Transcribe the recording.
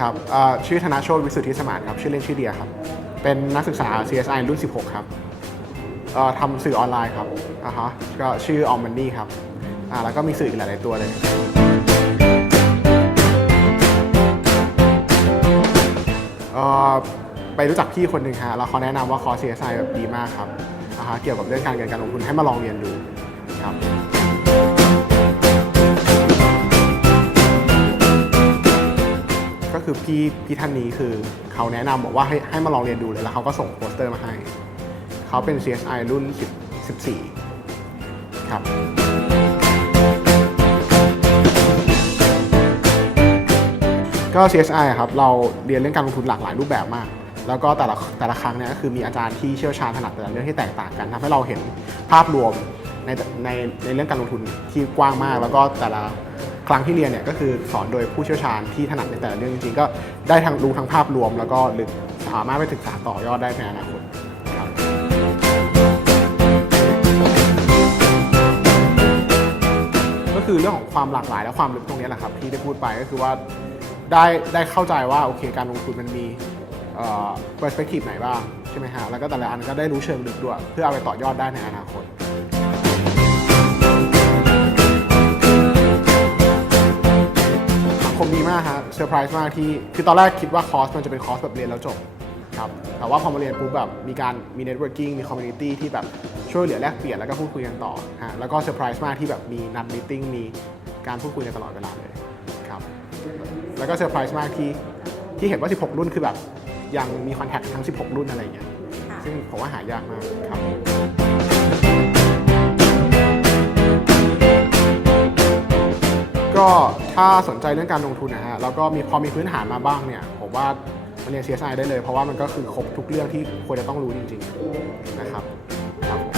ครับชื่อธนาโชตวิสุทธิสมานครับ ชื่อเล่นชื่อเดียครับ เป็นนักศึกษา CSI รุ่น 16 ครับทำสื่อออนไลน์ครับอ่าฮะก็ชื่อออมมันนี่ครับอ่าแล้วก็มีสื่ออีกหลาย ๆ ตัวเลย ไปรู้จักพี่คนหนึ่งฮะแล้วเขาแนะนำว่าคอร์ส CSI แบบดีมากครับอ่าฮะเกี่ยวกับเรื่องการเงินการลงทุนให้มาลองเรียนดูครับ คือพี่พี่ท่านนี้คือเขาแนะนำบอกว่าให้ให้มาลองเรียนดูเลยแล้วเขาก็ส่งโปสเตอร์มาให้ เขาเป็น CSI รุ่น10 14 ครับ ก็ CSI ครับเราเรียนเรื่องการลงทุนหลากหลายรูปแบบมาก แล้วก็แต่ละแต่ละครั้งเนี่ยก็คือมีอาจารย์ที่เชี่ยวชาญถนัดแต่ละเรื่องที่แตกต่างกันทำให้เราเห็นภาพรวมในในในเรื่องการลงทุนที่กว้างมาก แล้วก็แต่ละ ครั้งที่เรียนเนี่ยก็คือสอนโดยผู้เชี่ยวชาญที่ถนัดในแต่ละเรื่องจริงๆก็ได้ทั้งรู้ทั้งภาพรวม แล้วก็ลึกสามารถไปศึกษาต่อยอดได้ในอนาคตครับก็คือเรื่องของความหลากหลายและความลึกตรงนี้แหละครับที่ได้พูดไปก็คือว่าได้ได้เข้าใจว่าโอเคการลงทุนมันมีเอ่อ perspective ไหนบ้างใช่ไหมฮะแล้วก็แต่ละอันก็ได้รู้เชิงลึกด้วย เพื่อเอาไปต่อยอดได้ในอนาคต มดีมากฮะเซอร์ไพรส์มากที่คือตอนแรกคิดว่าคอร์สมันจะเป็นคอร์สแบบเรียนแล้วจบครับแต่ว่าพอมาเรียนปุ๊บแบบมีการมีเน็ตเวิร์กิ่งมีคอมมูนิตี้ที่แบบช่วยเหลือแลกเปลี่ยนแล้วก็พูดคุยกันต่อฮะแล้วก็เซอร์ไพรส์มากที่แบบมีนัดมีติ้งมีการพูดคุยกันตลอดเวลาเลยครับแล้วก็เซอร์ไพรส์มากที่ที่เห็นว่า 16 รุ่นคือแบบยังมีคอนแทคทั้ง 16 รุ่นอะไรอย่างเงี้ยค่ะซึ่งผมว่าหายากมากครับ ก็ถ้าสนใจเรื่องการลงทุนนะฮะแล้วก็มีพอมีพื้นฐานมาบ้างเนี่ยผมว่ามาเรียน CSI ได้เลย เพราะว่ามันก็คือครบทุกเรื่องที่ควรจะต้องรู้จริงๆนะครับครับ